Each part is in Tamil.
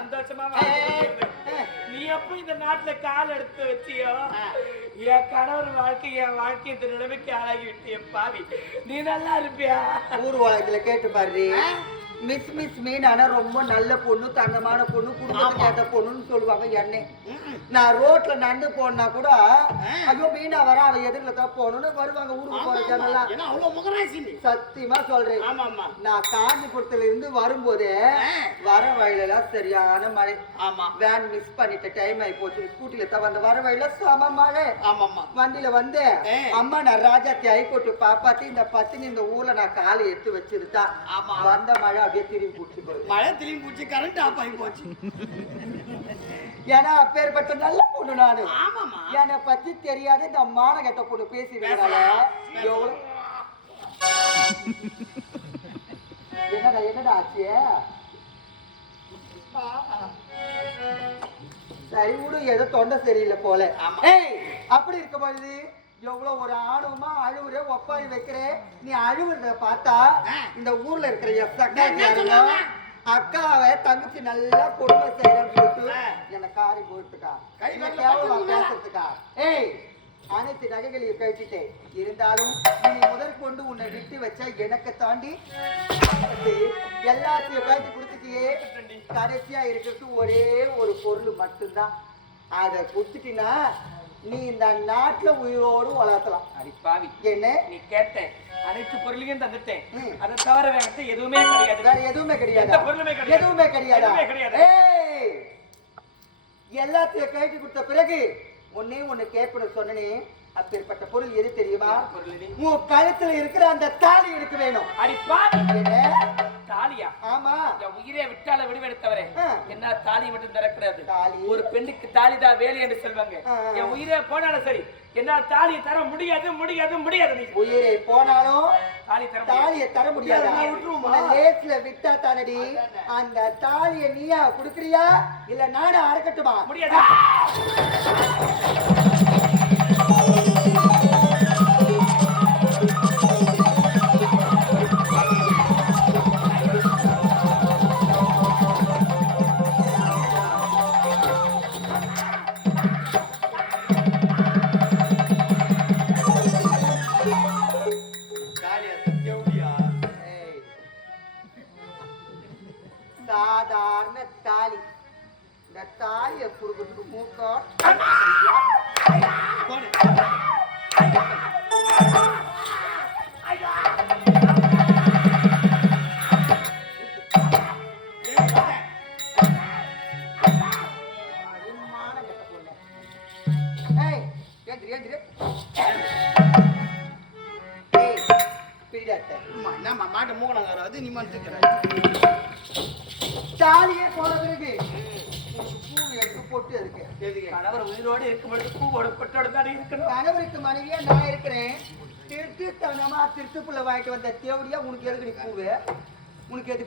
சந்தோஷமா நீ எப்ப இந்த நாட்டுல கால் எடுத்து வச்சியோ என் கணவர் வாழ்க்கை என் வாழ்க்கை இந்த நிலைமைக்கு ஆளாகி விட்டிய பாவி. நீ நல்லா இருப்பியா? ஊர் வழக்குல கேட்டு பாரு. மிஸ் மீனான ரொம்ப நல்ல பொண்ணு, தங்கமான பொண்ணு, குடும்பத்துக்கு ஏற்ற பொண்ணுன்னு சொல்லுவாங்க. என்ன நான் ரோட்ல நடந்து போனா கூட ஐயோ மீனா வர அவ எதிரில தான் போகணும்னு வருவாங்க. ஊருக்கு போற ஜனலாம் சத்தியமா சொல்றேன். நான் காஞ்சிபுரத்துல இருந்து வரும்போதே வர வழியில சரியான மழை. வேன் மிஸ் பண்ணிட்ட டைம் ஆகி போச்சு. ஸ்கூட்டில தான் வந்த வர வழியில சம மழை. வண்டியில வந்து அம்மா நான் ராஜாத்தி ஹைகோர்ட்டு பாப்பாத்தி இந்த பத்தினி இந்த ஊர்ல நான் காலை எடுத்து வச்சிருந்தா வந்த மழை அப்படியே திரும்பி பூச்சி போச்சு. மழை திரும்பி பூச்சி கரண்ட் ஆஃப் ஆகி போச்சு. ஏன்னா அப்பேற்பட்ட நல்ல பொண்ணு நானு. என்னை பத்தி தெரியாது இந்த மான கெட்ட பொண்ணு பேசிருக்கிறாள. என்னடா ஆச்சு? சரி விடு, ஏதோ தொண்டை சரியில்லை போல. அப்படி இருக்க பொழுது எவ்வளவு ஒரு ஆணவமா அழுவுற ஒப்பாரி வைக்கிற நீ அழுவுறத பார்த்தா இந்த ஊர்ல இருக்கிற அக்காவை தங்கச்சி நல்லா கொடுமை செய்யறன்னு சொல்லிட்டு என்ன காரி போட்டுக்கா பேசுறதுக்கா. அனைத்து நகைகளையும் கழிச்சுட்டேன். இருந்தாலும் நீ முதற்கொண்டு உன்னை விட்டு வச்சா எனக்கு தாண்டி எல்லாத்தையும் கழிச்சு கொடுத்துட்டியே. கடைசியா இருக்கிறது ஒரே ஒரு பொருள் மட்டும்தான். அதை கொடுத்துட்டீங்கன்னா நீ இந்த நாட்டுல உயிரோடு வளர்த்தலாம். அடி பாவி, என்ன நீ கேட்டேன் அனைத்து பொருளையும் தந்துட்டேன். அதை தவிர வேற எதுவுமே கிடையாது. வேற எதுவுமே கிடையாது. எதுவுமே கிடையாது. எல்லாத்தையும் கைட்டு கொடுத்த பிறகு ஒண்ணு கேட்கணும் சொன்னே. அப்பேற்பட்ட பொருள் எது தெரியுமா? உன் கழுத்துல இருக்கிற அந்த தாலி எடுக்க வேணும். அடி பாவி, தாலியா? ஆமா. என் உயிரை விட்டால விடுவெடுத்தவரே என்ன தாலி மட்டும் தரக்கூடாது. ஒரு பெண்ணுக்கு தாலிதான் வேலை என்று சொல்வாங்க. என் உயிரே போனாலும் சரி என்னால் தாலியை தர முடியாது முடியாது முடியாது. உயிரை போனாலும் தாலியை தர முடியாது. லேஸ்ல விட்டா தானடி அந்த தாலியை நீயா குடுக்குறியா இல்ல நானா அறக்கட்டுமா? முடியாது. சாதாரண தாலி. இந்த தாலியை கொடுக்கறதுக்கு மூக்கா மாட்ட மூக்கணங்கார அது நீ மனுத்துக்கிற தாலியே போன பிறகு பூ எடுத்து பொட்டு இருக்கு. கணவர் உயிரோடு இருக்கும் பொழுது பூவோட பொட்டோட தானே இருக்கணும். கணவருக்கு மனைவியா நான் இருக்கிறேன். திருட்டுத்தனமா திருட்டுக்குள்ள வாங்கிட்டு வந்த தேவடியா உனக்கு எதுக்கு பூவு? உனக்கு எது?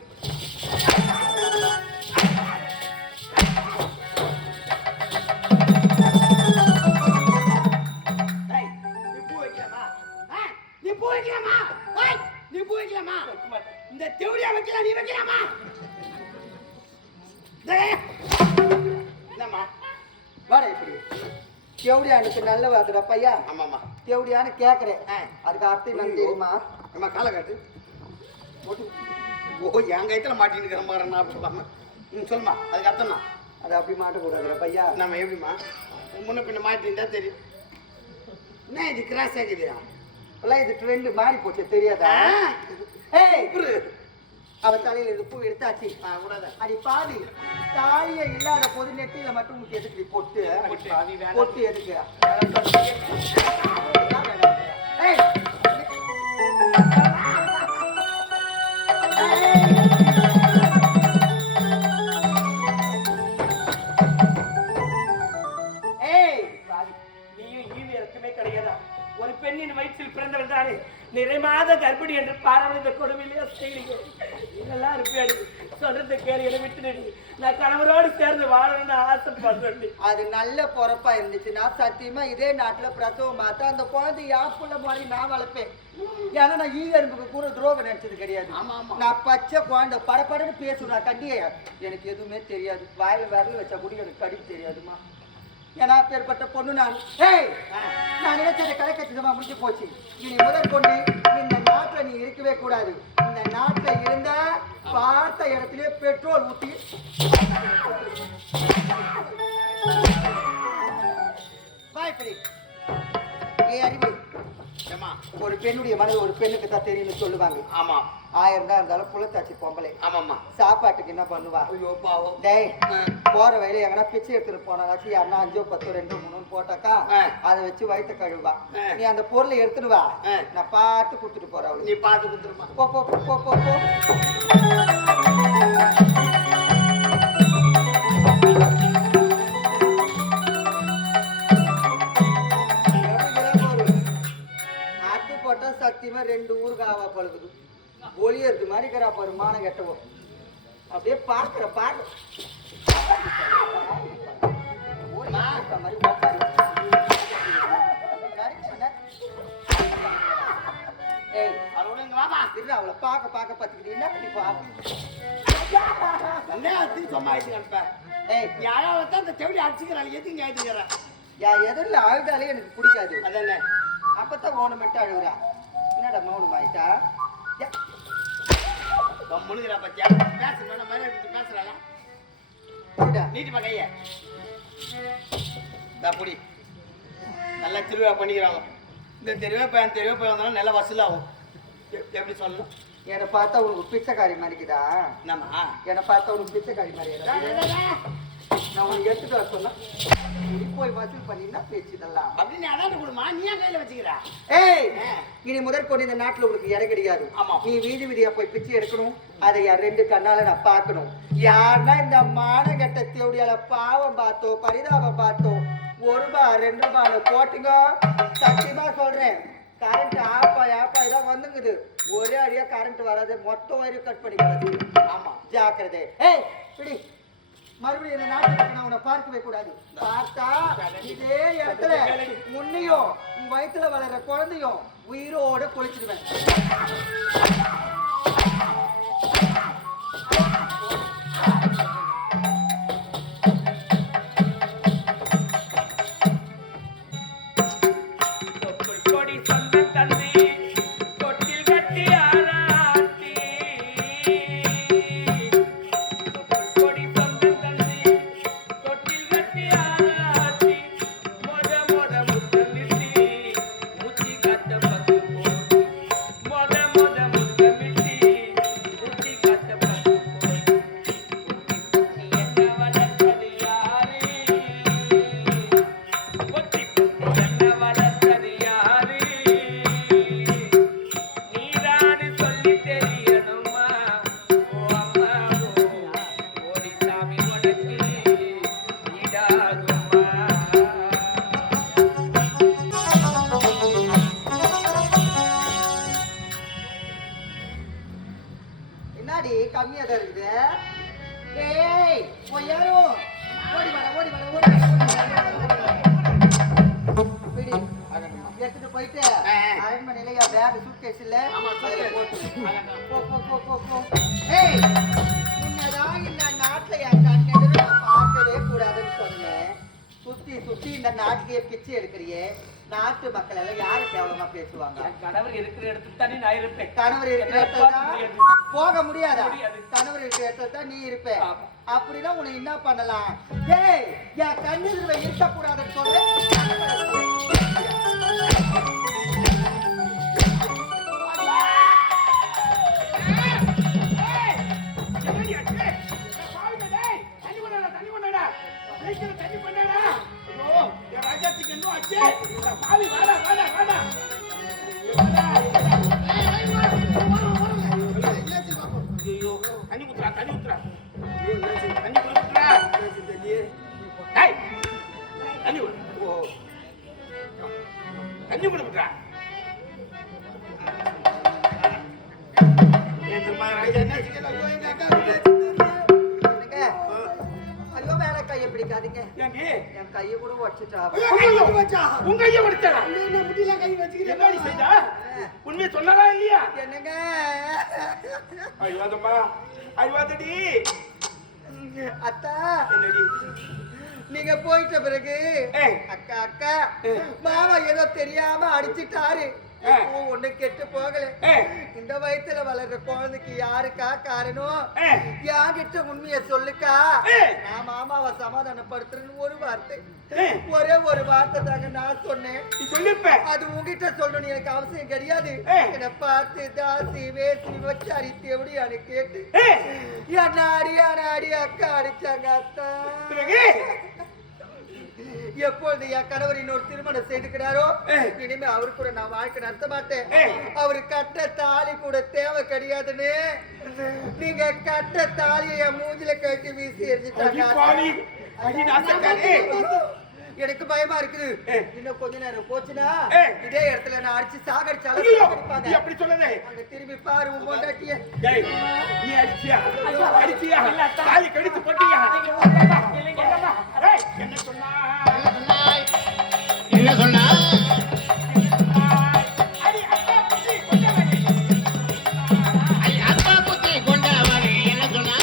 இந்த தேவடியா வைக்கலாம், நீ வைக்கலாமா? என்னம்மா வாடா இப்படி தேவடியா எனக்கு நல்ல வாக்குற பையா. ஆமாம்மா தேவடியான்னு கேட்கறேன். அதுக்கு அர்த்தம் என்ன தெரியுமா? நம்ம காலை காட்டு. ஓ என் கைத்துல மாட்டின்னு இருக்கிற மாதிரி நான் சொல்லாம சொல்லுமா. அதுக்கு அர்த்தம்னா அதை அப்படி மாட்டக்கூடாதுற பையா. நம்ம எப்படிமா முன்ன பின்ன மாட்டிருந்தா தெரியும். என்ன இது கிராஸ் ஆகிடுயா? இது ட்ரெண்ட் மாறி போச்சு தெரியாதா? அவ தலையில இருந்து பூ எடுத்தாச்சு. அடி பாவி, தாலிய இல்லாத பொது நெட்டியில மட்டும் உங்களுக்கு எதுக்கு பொட்டு? பொட்டு எதுக்கு? நீயும் ஈவி இறக்குமே கிடையாதா? ஒரு பெண்ணின் வயிற்றில் பிறந்தவள் தானே நிறைமாத கர்ப்பிணி என்று பாராளுத கொடுமையிலேயே செய்யுங்க. இதெல்லாம் இருப்பேன் சொல்றதை கேள்வி என விட்டு நான் கணவரோடு சேர்ந்து வாழணும்னு ஆசைப்படுறேன். அது நல்ல பொறப்பா இருந்துச்சுன்னா சத்தியமா இதே நாட்டுல பிரசவம் பார்த்தா அந்த குழந்தை யாப்புள்ள மாதிரி நான் வளர்ப்பேன். ஏன்னா நான் ஈகரும்புக்கு கூட துரோகம் நினைச்சது கிடையாது. ஆமா ஆமா. நான் பச்சை குழந்தை படப்படன்னு பேசுவேன் கண்டியே. எனக்கு எதுவுமே தெரியாது. வாயில விரல் வச்சா கூட எனக்கு கடிக்க தெரியாதுமா. ஏன்னா பேர்பட்ட பொண்ணு நான். ஏய், நான் நினைச்சதை கடை கச்சிதமா முடிஞ்சு போச்சு. இனி முதல் கொண்டு இந்த நாட்டுல நீ இருக்கவே கூடாது. இந்த நாட்டுல இருந்தா பார்த்த இடத்திலே பெட்ரோல் ஊத்தி வாய்ப்படி. ஏ அறிவு, ஏமா ஒரு பெண்ணுடைய மனது ஒரு பெண்ணுக்கு தான் தெரியும்னு சொல்லுவாங்க. ஆமா 1000 தான் இருந்தாலும் புள்ளத்தாச்சி பொம்பளை. ஆமாம்மா. சாப்பாட்டுக்கு என்ன பண்ணுவா? ஐயோ பாவம். டேய், போற வயல எங்கன்னா பிச்சை எடுத்துட்டு போனாச்சு யாருன்னா 5 10 2 3 போட்டாக்கா அதை வச்சு வயிற்ற கழுவா. நீ அந்த பொருளை எடுத்துட்டு வா, நான் பார்த்து கொடுத்துட்டு போறேன் அவளுக்கு. நீ பார்த்து கொடுத்துருமா. போ போ போ போ போ. ஆத்து போட்டா சத்தியமா 2 ஊருக்கு ஆவா பழுகுது. ஒளியறது மாதிரி இருக்கிறா பாரு மான கெட்டவோ. அப்படியே பார்க்கிற பாரு மாதிரி உட்காரு. ஏய், அதோட இங்க வாமா. இல்ல அவளை பார்க்க பார்க்க பார்த்துக்கிட்டு என்ன பண்ணி பாப்பா. என்ன அத்தி சொன்னாயிட்டு கண்ப. ஏய், யாராவது தான் இந்த செவடி அடிச்சுக்கிறாள். எதுக்கு இங்க ஆயிட்டுக்கிற? எதிரில் அழுதாலே எனக்கு பிடிக்காது. அதானே அப்பதான் ஓனமெட்டு அழுகுறா. என்னடா மௌனம் ஆயிட்டா? முழுகிறா பத்தியா பேசணும் மாதிரி எடுத்து பேசுறாளா? நீட்டுமா கைய புடி. நல்லா திருவிழா பண்ணிக்கிறாங்க. இந்த தெருவே போய் தெருவே போய் வந்தாலும் நல்ல வசூலாகும். எப்படி சொல்லணும்? என்னை பார்த்தா உனக்கு பிச்சைக்காரி மாதிரிக்குதா? என்னம்மா என்னை பார்த்தா உனக்கு பிச்சைக்காரி மாதிரி நான் உனக்கு எடுத்துட்டு வர சொன்னா போய் வசூல் பண்ணினா பேச்சுதெல்லாம் அப்படின்னு அதான் கொடுமா. நீ ஏன் கையில வச்சுக்கிறா? ஏய், இனி முதற்கொண்டு இந்த நாட்டுல உனக்கு இடம் கிடையாது. ஆமா. நீ வீதி வீதியா போய் பிச்சை எடுக்கணும். அதை 2 கண்ணால நான் பார்க்கணும். யாருன்னா இந்த மானகட்ட தேவடியால பாவம் பார்த்தோம் பரிதாபம் பார்த்தோம் 1 ரூபாய் 2 ரூபாய் போட்டுங்க. சத்தியமா சொல்றேன், கரண்ட் ஆப்பா இதான் வந்துங்குது. ஒரே அடியா கரண்ட் வராது. மொத்த வயிறு கட் பண்ணிக்கிறது. ஆமா, ஜாக்கிரதை. ஏய் பிடி, மறுபடியும் இந்த நாட்டுக்கு நான் உன்னை பார்க்கவே கூடாது. பார்த்தா இதே இடத்துல முன்னையும் உன் வயிற்றுல வளர்ற குழந்தையும் உயிரோட குளிச்சிடுவேன். கம்மியா தான் இருக்குது. ஏய் போய் யாரும் ஓடி வர எடுத்துட்டு போயிட்டு அரண்மனையில என் பேக் சூட்கேஸ் இல்ல ஏய், உன்னதான் இந்த நாட்டுல என் கண்ணெதிர நான் பார்க்கவே கூடாதுன்னு சொன்னேன். சுத்தி இந்த நாட்டுக்கே பிச்சை எடுக்கிறியே. நாட்டு மக்கள் எல்லாம் யாரு கேவலமா பேசுவாங்க? கணவர் இருக்கிற இடத்துல தானே நான் இருப்பேன். கணவர் இருக்கிற இடத்துல தான் போக முடியாதா? கணவர் இருக்கிற இடத்துல தான் நீ இருப்ப. அப்படின்னா உன்னை என்ன பண்ணலாம்? ஏய், என் கண்ணெதிர இருக்கக்கூடாதுன்னு சொல்ல. தண்ணி குத்துறா தண்ணி குத்துறா தண்ணி குத்துறா டேய் தண்ணி ஓ தண்ணி குத்துறா இந்த மாதிரி ராஜா என்ன செய்யல? ஐயோ எங்க அக்கா ஐயோ வேலைக்கா கையை பிடிக்காதீங்க. ஏண்டி என் கையை கூட உடைச்சிட்டா. உங்க கையை உடைச்சா முடியல கை வச்சுக்கிறேன். என்ன செய்தா உண்மையை சொன்னதா இல்லையா? என்னங்க ஐயோதம்மா ஐயோதடி அத்தா, என்னடி நீங்க போயிட்ட பிறகு ஏய். அக்கா அக்கா மாமா ஏதோ தெரியாம அடிச்சிட்டாரு. ஒண்ணு கெட்டு போகல. இந்த வயசுல வளர்ற குழந்தைக்கு யாருக்கா காரணம்? யார்கிட்ட உண்மைய சொல்லுக்கா. நான் மாமாவை சமாதானப்படுத்துறேன்னு ஒரு வார்த்தை, ஒரே ஒரு வார்த்தை தாங்க நான் சொன்னேன். அது உங்ககிட்ட சொல்லணும் எனக்கு அவசியம் கிடையாது. என்னை பார்த்து தாசி வேசி வச்சாரி தேவடியான்னு கேட்டு அடி அக்கா அடிச்சாங்க. அத்தா, எப்பொழுது என் கணவர் இன்னொரு திருமணம் செய்துக்கிறாரோ இனிமே அவரு கூட நான் வாழ்க்கை நடத்த மாட்டேன். அவரு கட்ட தாலி கூட தேவை கிடையாதுன்னு நீங்க கட்ட தாலியை என் மூஞ்சில கட்டி வீசி எரிஞ்சிட்டாங்க. எனக்கு பயமா இருக்குது. இன்னும் கொஞ்ச நேரம் போச்சுன்னா இதே இடத்துல நான் அடிச்சு சாகடிச்சாலும் அப்படி சொன்னதே அங்க திரும்பி பாரு உன் பொண்டாட்டிய. நீ அடிச்சியா அடிச்சியா தாலி கடிச்சு போட்டியா? என்ன சொன்னா என்ன சொன்னா? அப்பா குத்தி கொண்டவன் என்ன சொன்னா?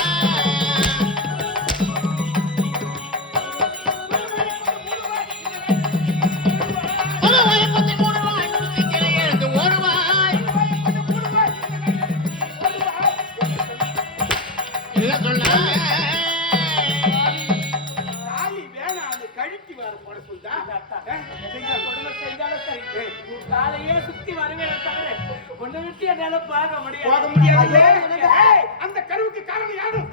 காலையே சுத்தி வருவேன் தவிர ஒண்ணு விட்டு என்னால போக முடியாது. அந்த கருவுக்கு காரணம் யாரும்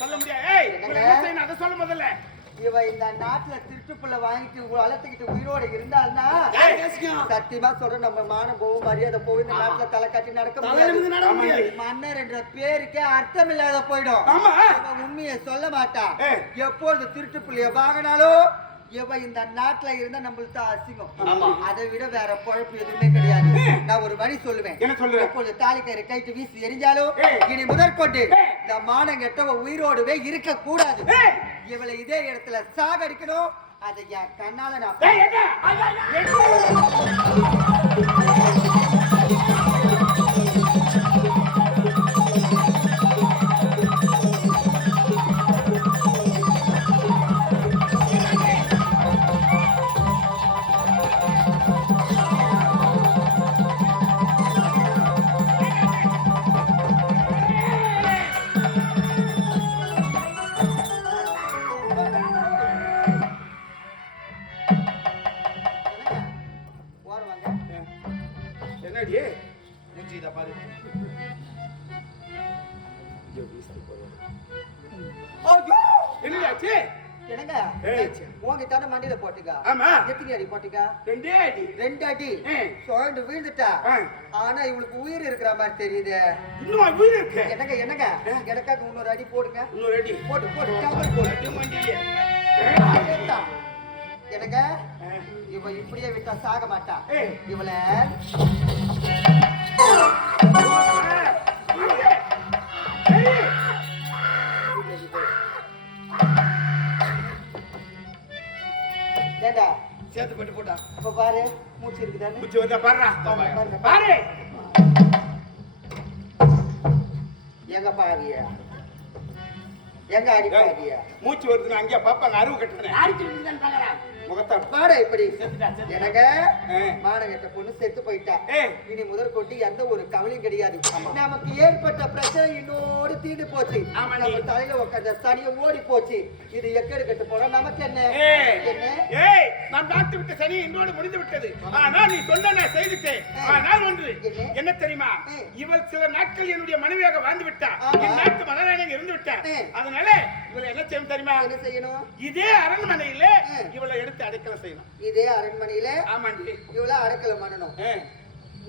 சொல்ல முடியாது. அதை சொல்ல முதல்ல. இவ இந்த நாட்டுல திருட்டுப்புள்ள வாங்கிட்டு வளர்த்துக்கிட்டு உயிரோட இருந்தால்னா சத்தியமா சொல்றேன், நம்ம மானம் போகும் மரியாதை போகும். இந்த நாட்டுல தலை காட்டி நடக்க முடியாது. மன்னர் என்ற பேருக்கே அர்த்தம் இல்லாத போயிடும். உண்மையை சொல்ல மாட்டா. எப்பொழுது திருட்டுப்புள்ளைய வாங்கினாலும் இவ இந்த நாட்டுல இருந்தா நம்மளுக்கு அசிங்கம். அதை விட வேற பொழப்பு எதுவுமே கிடையாது. நான் ஒரு வழி சொல்லுவேன். எப்பொழுது தாலி கயிறு கைட்டு வீசி எரிஞ்சாலும் இனி முதற்கொண்டு இந்த மானம் கெட்டவ உயிரோடுவே இருக்க கூடாது. இவளை இதே இடத்துல சாகடிக்கணும். அதை என் கண்ணால நான் என்னடி மூஞ்சி இத பாரு. என்னடாச்சு? என்னங்க உங்க தானே மண்டியில போட்டுக்கா? ஆமா. எத்தனை அடி போட்டுக்கா? 2 அடி. 2 அடி சுழண்டு வீழ்ந்துட்டா. ஆனா இவளுக்கு உயிர் இருக்கிற மாதிரி தெரியுது. இன்னும் உயிர் இருக்கு. என்னங்க என்னங்க எனக்காக இன்னொரு அடி போடுங்க. இன்னொரு அடி போட்டு போட்டு டபுள் போடு. அடி மண்டியே. என்னங்க இவ இப்படியே விட்டா சாக மாட்டா. இவளை ஏண்டா சேர்த்து போட்டு போட்டா. இப்ப பாரு மூச்சு இருக்குதானே? மூச்சு வந்தா பாருடா. பாரு எங்க பாவியா எங்க அடி பாவியா? மூச்சு வருதுன்னு அங்கே பாப்பாங்க அருவு கட்டுறேன். முகத்தா பாரு இப்படி எனக்கு மானகட்ட பொண்ணு செத்து போயிட்டா. இனி முதல் கொண்டு எந்த ஒரு கவலையும் கிடையாது. நமக்கு ஏற்பட்ட பிரச்சனை இன்னோடு தீண்டு போச்சு. நம்ம தலையில உட்கார்ந்த சனியை ஓடி போச்சு. இது எக்கடு கட்டு போனா நமக்கு என்ன? நான் பார்த்து விட்ட சனி இன்னோடு முடிந்து விட்டது. ஆனா நீ சொன்ன நான் செய்துட்டேன். ஆனால் ஒன்று என்ன தெரியுமா? இவள் சில நாட்கள் என்னுடைய மனைவியாக வாழ்ந்து விட்டா. என் நாட்டு மகாராணியாக இருந்து விட்டா. அதனால இவளை என்ன செய்யணும் தெரியுமா? என்ன செய்யணும்? இதே அரண்மனையில இவளை எடுத்து அடைக்கல செய்யணும். இதே அரண்மனையில ஆமாண்டி இவளை அடைக்கல பண்ணணும்.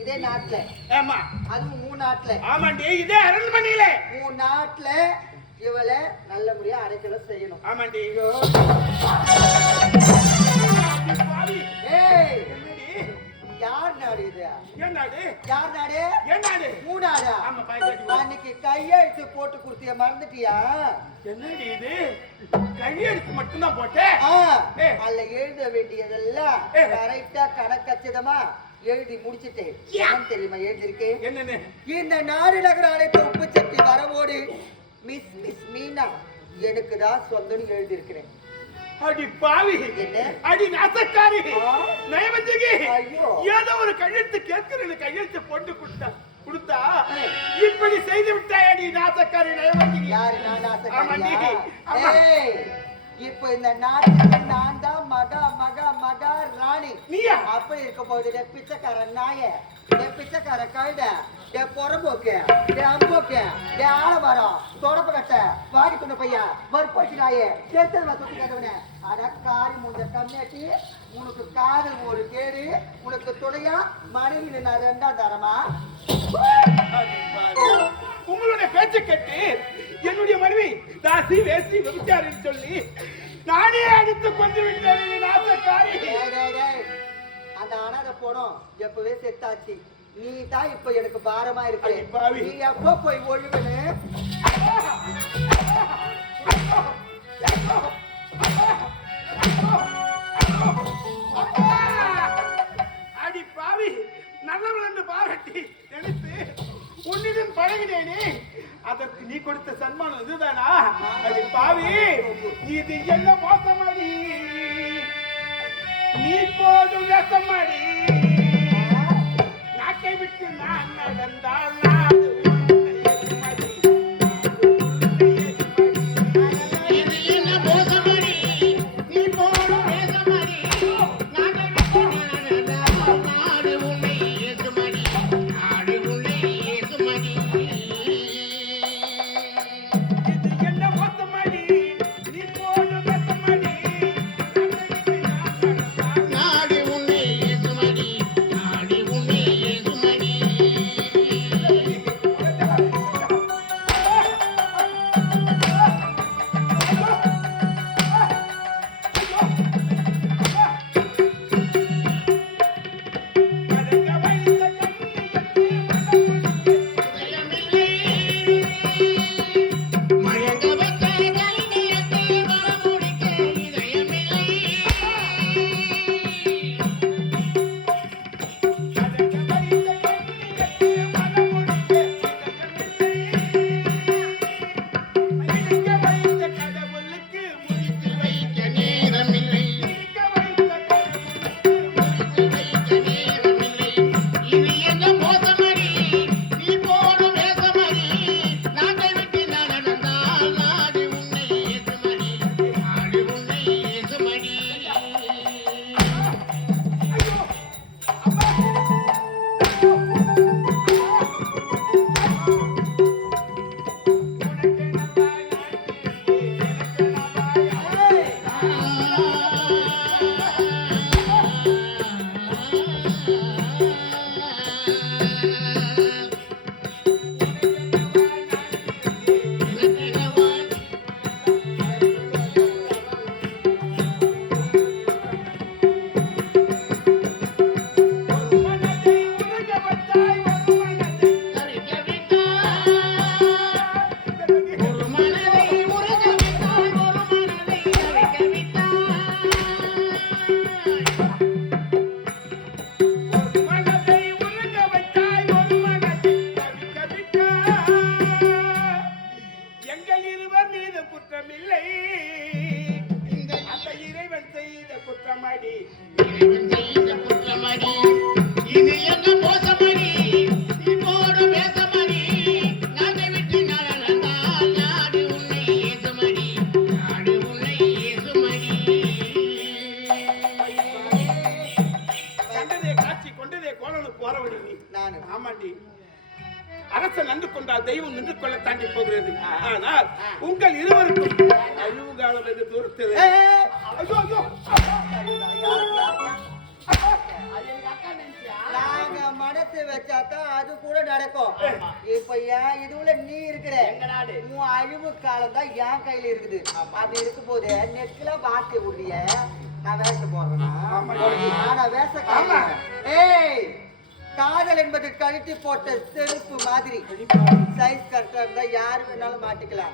இதே நாட்டுல. ஆமா. அதுவும் 3 நாட்டுல. ஆமாண்டி இதே அரண்மனையில 3 நாட்டுல இவளை நல்ல முறையா அடைக்கல செய்யணும். ஆமாண்டி. ஏய் யார் நாடு இது? ஏன் நாடு? யார் நாடு? ஏன் நாடு? மூணாடா? ஆமா பாய்க்காட்டி. அன்னைக்கு கையெழுத்து போட்டு கொடுத்திய மறந்துட்டியா? என்னடி இது? கையெழுத்து மட்டும்தான் போட்டேன். அதுல எழுத வேண்டியதெல்லாம் கரெக்டா கணக்கச்சிதமா எழுதி முடிச்சிட்டேன். ஏன் தெரியுமா எழுதிருக்கேன்? என்னன்னு? இந்த நாடு நகர அனைத்து உப்பு சட்டி வரவோடு மிஸ் மிஸ் மீனா எனக்கு தான் சொந்தம் எழுதியிருக்கிறேன். அடி பாவி, என்ன? அடி நாசக்காரி, நயவஞ்சகி. ஐயோ, ஏதோ ஒரு கையெழுத்து கேட்கிறேன், கையெழுத்து போட்டு கொடுத்தா இப்படி செய்து விட்டாய் அடி நாசக்காரி, நயவஞ்சகி. யாரு நான் நாசக்காரியா? ஆமா. ஏய், இப்போ இந்த நாட்டுக்கு நான் தான் மகா ராணி. நீயா? அப்படி இருக்க போது பிச்சைக்கார நாய, பிச்சைக்கார கழுத, பொறம்போக்கு, அம்போக்கு, ஆலமரம், தொடப்ப கட்ட, வாடி கொண்ட பையன், வற்போச்சு நாயே, சேர்த்து சுத்தி கேட்டவனே, அட காரி மூஞ்ச கம்மியாட்டி, உனக்கு காதல் ஒரு கேடு, உனக்கு துணையா மனைவி நான் 2ஆம் தரமா? உங்களுடைய பேச்சை கேட்டு என்னுடைய மனைவி தாசி வேசி விபச்சாரின்னு சொல்லி நானே அடித்து கொண்டு விட்டேன் நாசக்காரி. அந்த அனாதை போனோம் எப்பவே செத்தாச்சு. நீ தான் இப்ப எனக்கு பாரமா இருக்கிற. நீ எப்போ போய் ஒழுகுன்னு? அடி பாவி, நல்லவன் பாராட்டி நினைத்து உன்னிடம் பழகினேனே, அதற்கு நீ கொடுத்த சன்மானம் இதுதானா? அடி பாவி, இது என்ன மோசமாடி, நீ போதும் வேசமாடி, நாட்டை விட்டு நான் நடந்தால் நாடு இது என்ன மோசமடி, நீ போடும் வேஷமடி, நாட்டை விட்டு நாடு உன்னை ஏசுமடி, நாடு உன்னை ஏசுமடி. இது என்ன மோசமாடி, நீ போதும் வேசமாடி, நாடு உன்னை ஏசுமடி, நாடு உன்னை ஏசுமடி. மயங்க வைக்க கல்வியத்தை வரமுடிக்க இதயமில்லை. கடவுளுக்கு முடித்து வைக்க நேரமில்லை, வைக்க நேரமில்லை. இது என்ன மோசமடி, நீ போடும் வேஷமடி, நாட்டை விட்டு நான் நடந்தால் நாடு உன்னை ஏசுமடி, நாடு உன்னை ஏசுமடி. ஒரு மனதை உருக வைத்தாய், ஒரு மனதை தவிக்க வைத்தாய். மனதை உருக வைத்தாய், ஒரு மனதை தவிக்க விட்டாய். எங்கள் இருவர் மீது குற்றமில்லை, அந்த இறைவன் செய்த குற்றமடி. இறைவன் செய்த குற்றமடி, இது என்ன மோசமடி, நீ போடும் வேஷமடி, நாட்டை விட்டு நான் நடந்தால் நாடு உன்னை ஏசுமடி, நாடு உன்னை ஏசுமடி. கண்டதே காட்சி கொண்டதே கோலனு போறவடி நீ. நானு ஆமாண்டி, அரசன் நின்று கொண்டால் தெய்வம் நின்று கொள்ள தாண்டி போகிறது. ஆனால் உங்கள் இருவருக்கும் அழிவு காலம் வெகு தூரத்தில். ஐயோ ஐயோ, நாங்க மனசு வச்சாதான் அது கூட நடக்கும். இப்ப ஏன் இதுல நீ இருக்கிற உன் அழிவு காலம் தான் என் கையில இருக்குது. அப்படி இருக்கும் போது நெக்கில வார்த்தை உடைய நான் வேஷம் போடுறேனா? ஆமா. நானா வேஷம் ஆமா. ஏய், காதல் என்பது கழட்டி போட்ட செருப்பு மாதிரி. சைஸ் கரெக்டா இருந்தா யாரு வேணாலும் மாட்டிக்கலாம்.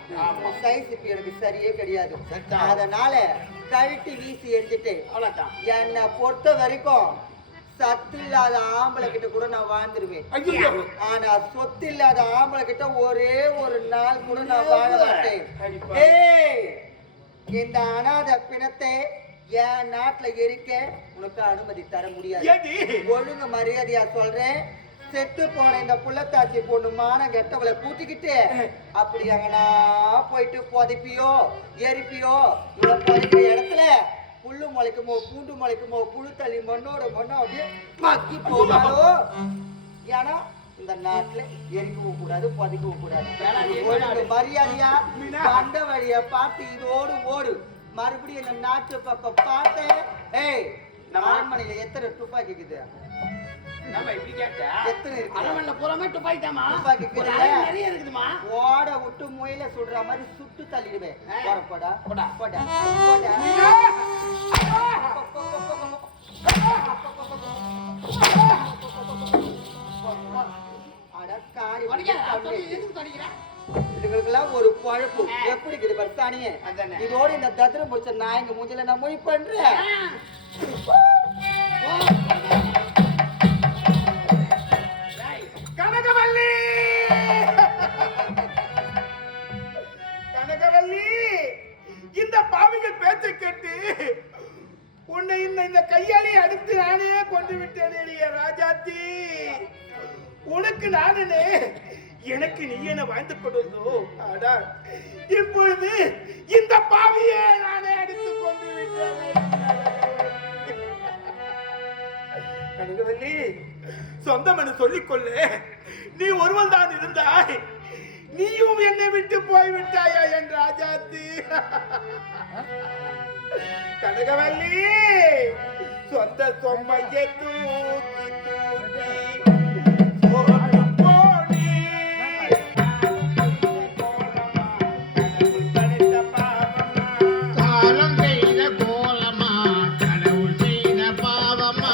சைஸ் இப்ப எனக்கு சரியே கிடையாது. அதனால கழட்டி வீசி எடுத்துட்டு அவ்வளவுதான். என்னை பொறுத்த வரைக்கும் சத்து இல்லாத ஆம்பளை கிட்ட கூட நான் வாழ்ந்துருவேன். ஐயோ. ஆனா சொத்து இல்லாத ஆம்பளை கிட்ட ஒரே ஒரு நாள் கூட நான் வாழ மாட்டேன். ஏய், இந்த அனாத பிணத்தை என் நாட்டுல எரிக்க உனக்கு அனுமதி தர முடியாது. ஏடி? ஒழுங்கு மரியாதையா சொல்றேன். செத்து போன இந்த புள்ளத்தாச்சி பொண்ணு மானம் கெட்டவளை கூட்டிக்கிட்டு அப்படி அங்கனா போயிட்டு புதைப்பியோ எரிப்பியோ இவ்வளவு புதைக்கிற இடத்துல புல்லு முளைக்குமோ பூண்டு முளைக்குமோ புழு தள்ளி மண்ணோட மண்ணோ அப்படியே மக்கி போகாதோ. ஏன்னா இந்த நாட்டுல எரிக்கவும் கூடாது புதைக்கவும் கூடாது. ஒழுங்கு மரியாதையா அந்த வழிய பார்த்து இதோடு ஓடு. மறுபடியும் இந்த நாட்டு பக்கம் பார்த்தேன். ஏய், நம்ம அரண்மனையில எத்தனை துப்பாக்கி இருக்குது? நம்ம இப்படி கேட்ட எத்தனை இருக்கு? அரண்மனையில பூராமே துப்பாக்கி தாமா. துப்பாக்கி ஒரு இருக்குல்ல? அறை நிறைய இருக்குதுமா. ஓட விட்டு முயல சுடுற மாதிரி சுட்டு தள்ளிடுவேன். போடா போடா. போடா போடா. அட காரி எதுக்கு தொடங்கிற? இதுகளுக்கெல்லாம் ஒரு பழப்பு எப்படி இருக்குது பர்சானியே. அதானே. இதோட இந்த தத்திரம் முடிச்ச நாயங்க மூஞ்சில நான் மொய் பண்றேன். கனகவல்லி, கனகவல்லி, இந்த பாவிகள் பேச்சை கேட்டு உன்னை இந்த கையாலே அடுத்து நானே கொண்டு விட்டேன் ராஜாத்தி. உனக்கு நானே, எனக்கு நீ என வாழ்ந்து கொண்டோ. ஆடா, இப்பொழுது இந்த பாவியை நானே அடித்து கொண்டு விட்டேன். கனகவல்லி, சொந்தம் என்று சொல்லிக்கொள்ள நீ ஒருவன் தான் இருந்தாய். நீயும் என்னை விட்டு போய்விட்டாயா என் ராஜாத்தி. கனகவல்லி, சொந்த சொம்மையை தூக்கி தூக்கி போட்டு போனி. காலம் செய்த கோலமா, கடவுள் செய்த பாவமா.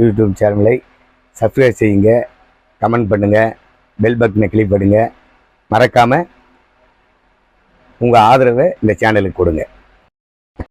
யூடியூப் சேனலை சப்ஸ்கிரைப் செய்யுங்க, கமெண்ட் பண்ணுங்கள், பெல் பட்டனை கிளிக் பண்ணுங்கள். மறக்காமல் உங்கள் ஆதரவை இந்த சேனலுக்கு கொடுங்க.